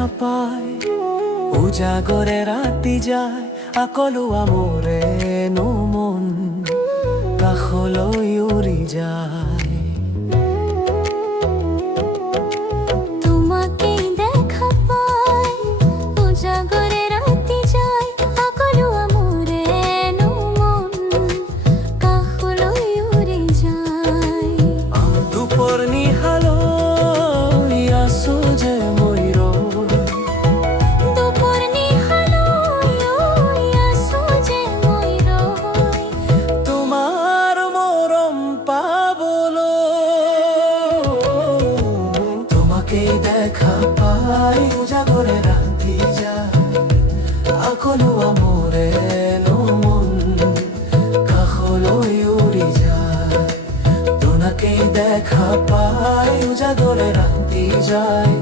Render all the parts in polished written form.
দেখা পায় উজাগরে রাতি যায় আকলুয়া মোরে নো মন কাখলৈ উৰি যায়। তোমাকে দেখা পাই উজাগরে রাতি যায় আকলুয়া মোরে নো মন কাখলৈ উৰি যায়। দুপৰ নিশালৈ আছো যে মই ৰৈ, দুপৰ নিশালৈ আছো যে মই ৰৈ, তোমাৰ মৰম পাবলৈ। তোমাকে দেখা পাই উজাগৰে ৰাতি যায় আকলুৱা মোৰে নো মন কাখলৈ উৰি যায়। তোমাকে দেখা পাই উজাগৰে ৰাতি যায়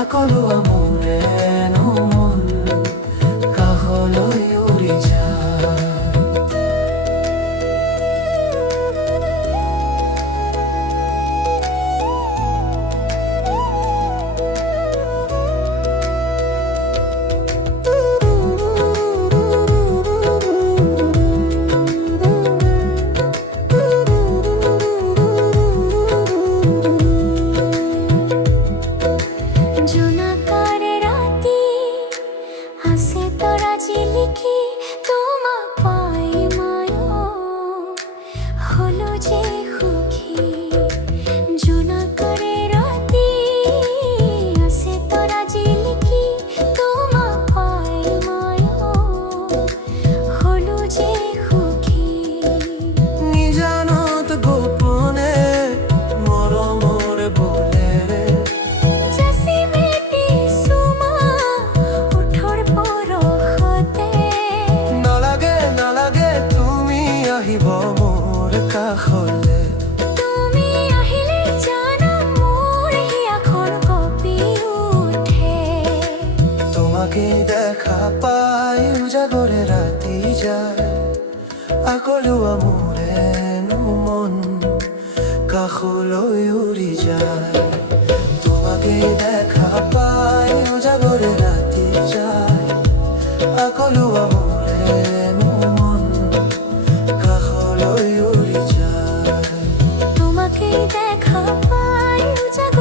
আকলুৱা মোৰে নো মন কাখলৈ উৰি যায়। জোনাকারে রাতি হাসে তোরা ঝিলিকি তোমা পাই মায়ো হলো যে সুখী। জোনাকারে রাতি হাসে তোরা ঝিলিকি তোমা পাই মায়ো হলো যে সুখী। নিজানত গোপনে মৰমৰ বোলেৰে জাসি বেটি সুমা ওঠৰ পৰশতে, নালাগে নালাগে তুমি আহিব মোৰ কাষলে। তুমি আহিলে জানা মোৰ হিয়াখন কঁপি উঠে। তোমাকে দেখা পাই উজাগৰে ৰাতি যায় আকলুৱা মোৰে নো মন কাখলৈ উৰি যায়। তোমাকে দেখা পাই উজাগৰে ৰাতি যায় আকলুৱা মোৰে নো মন কাখলৈ উৰি যায়। তোমাকে দেখা পাই উজাগরে